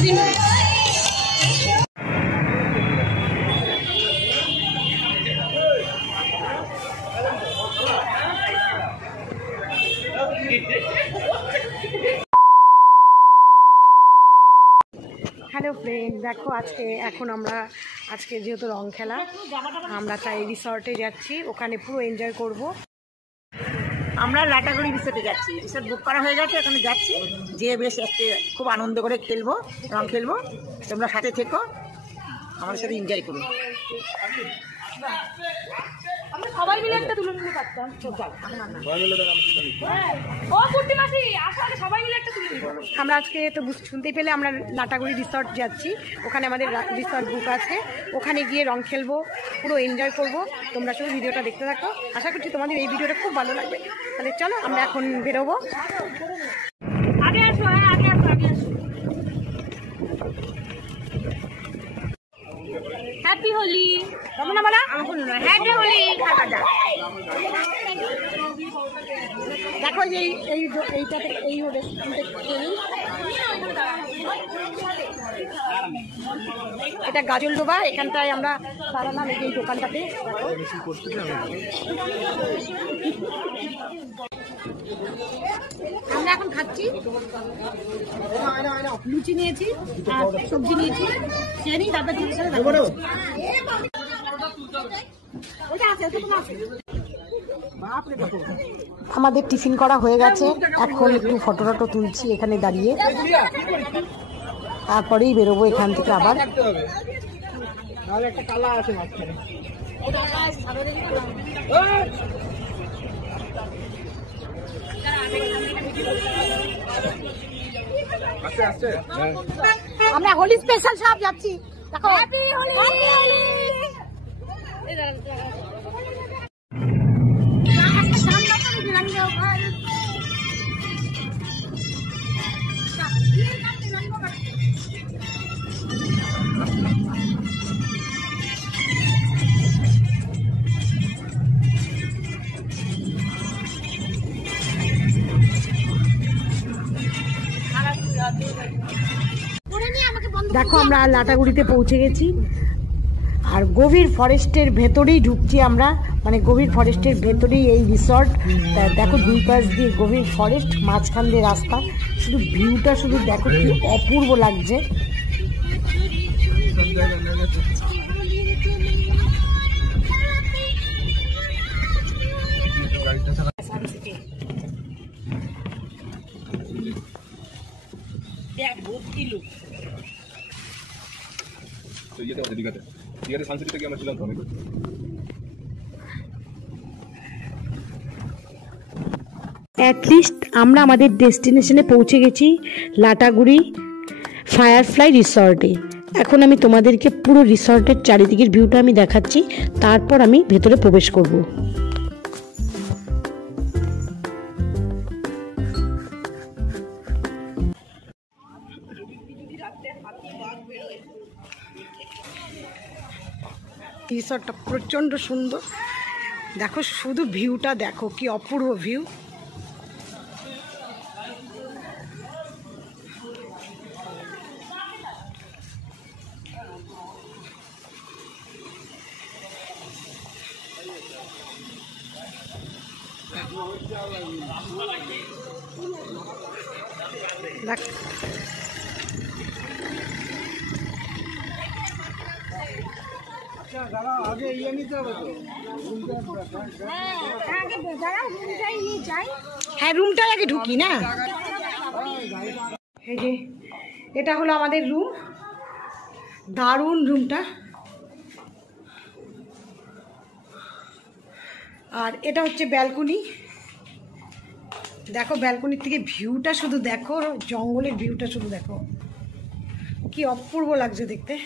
Hello friend, দেখো এখন আমরা যেহেতু রং খেলা, আমরা তাই রিসর্টে যাচ্ছি, ওখানে পুরো এনজয় করব। আমরা লাটাগুড়ি রিসর্টে যাচ্ছি, রিসর্ট বুক করা হয়ে গেছে, এখানে যাচ্ছি, যেয়ে বেশ আজকে খুব আনন্দ করে খেলবো, রং খেলবো। তোমরা সাথে থেকো, আমাদের সাথে এনজয় করো। সবাই মিলে একটা তুলে নিতে পারতাম। আমরা আজকে তো শুনতেই পেলে আমরা লাটাগুড়ি রিসর্ট যাচ্ছি, ওখানে আমাদের রিসর্ট বুক আছে, ওখানে গিয়ে রং খেলবো, পুরো এনজয় করব। তোমরা শুধু ভিডিওটা দেখতে থাকো, আশা করছি তোমাদের এই ভিডিওটা খুব ভালো লাগবে। তাহলে চলো আমরা এখন বেরোবো। আগে আসো, আগে আসো, আগে আসো। হ্যাপি হোলি। রমনা বলা হ্যাপি হোলি। দেখো যে এইটাতে এই এটা গাজলডোবা, এখানটায় আমরা দাঁড়ালাম এই দোকানটাতে। আমরা এখন খাচ্ছি, লুচি নিয়েছি, সবজি নিয়েছি, দাদা দিয়ে আমাদের টিফিন করা হয়ে গেছে, এখন একটু ফটো টটো তুলছি এখানে দাঁড়িয়ে, তারপরেই বেরোবো এখান থেকে আবার। আমরা হোলি স্পেশাল সব যাচ্ছি, দেখো হ্যাপি হোলি। দেখো আমরা লাটাগুড়িতে পৌঁছে গেছি, আর গভীর ফরেস্টের ভেতরেই ঢুকছি আমরা, মানে গভীর ফরেস্টের ভেতরেই এই রিসর্ট। দেখো দুই পাশ দিয়ে গভীর ফরেস্ট, মাঝখান দিয়ে রাস্তা, শুধু ভিউটা শুধু দেখো কি অপূর্ব লাগছে। অ্যাটলিস্ট আমরা আমাদের ডেস্টিনেশনে পৌঁছে গেছি, লাটাগুড়ি ফায়ারফ্লাই রিসর্টে। এখন আমি তোমাদেরকে পুরো রিসর্টের চারিদিকের ভিউটা আমি দেখাচ্ছি, তারপর আমি ভেতরে প্রবেশ করব। রিসর্টটা প্রচণ্ড সুন্দর, দেখো শুধু ভিউটা দেখো কি অপূর্ব ভিউ। দেখ হ্যাঁ, রুমটাই আগে ঢুকি না। এই যে এটা হলো আমাদের রুম, দারুণ রুমটা। আর এটা হচ্ছে ব্যালকনি, দেখো ব্যালকনির থেকে ভিউটা শুধু দেখো, জঙ্গলের ভিউটা শুধু দেখো কি অপূর্ব লাগছে দেখতে।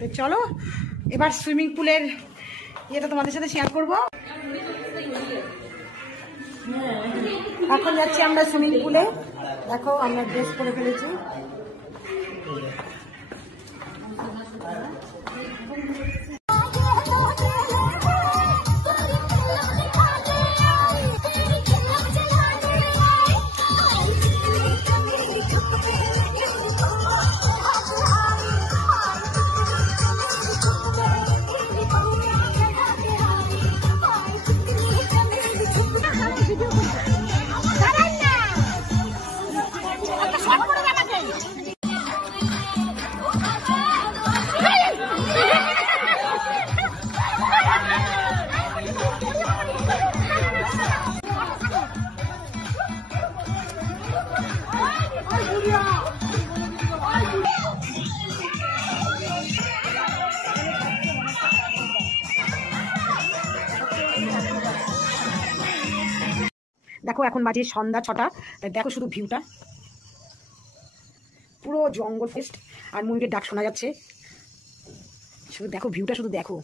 তো চলো এবার সুইমিং পুলের ইয়েটা তোমাদের সাথে শেয়ার করব। এখন যাচ্ছি আমরা সুইমিং পুলে, দেখো আমরা ড্রেস পরে ফেলেছি। দেখো এখন বাজে সন্ধ্যা 6টা, তাই দেখো শুধু ভিউটা, পুরো জঙ্গল ফেস্ট আর ময়ূরের ডাক শোনা যাচ্ছে। শুধু দেখো ভিউটা, শুধু দেখো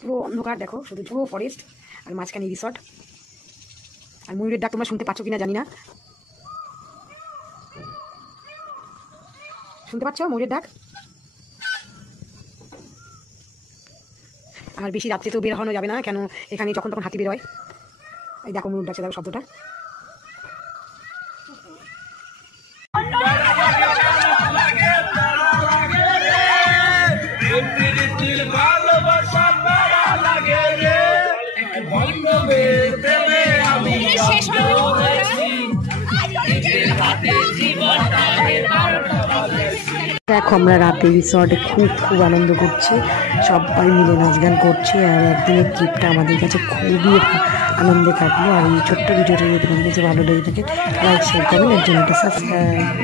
পুরো অন্ধকার, দেখো শুধু পুরো ফরেস্ট আর মাঝখানে রিসর্ট। আর ময়ূরের ডাক তোমরা শুনতে পাচ্ছ কিনা জানি না, শুনতে পাচ্ছ ময়ূরের ডাক? আর বেশি রাত্রে তো বের হওয়া যাবে না, কেন এখানে যখন তখন হাতি বের হয়। এই দেখো ময়ূর ডাকছে, দেখো শব্দটা। দেখো আমরা রাতে রিসর্টে খুব খুব আনন্দ করছি, সবাই মিলে নাচ গান করছি। আর একদিনের ট্রিপটা আমাদের কাছে খুবই আনন্দে কাটলো। আর এই ছোট্ট ভিডিওটা যদি তোমাদের কাছে ভালো লেগে থাকে, লাইক শেয়ার করবেন, এর জন্য সাবস্ক্রাইব।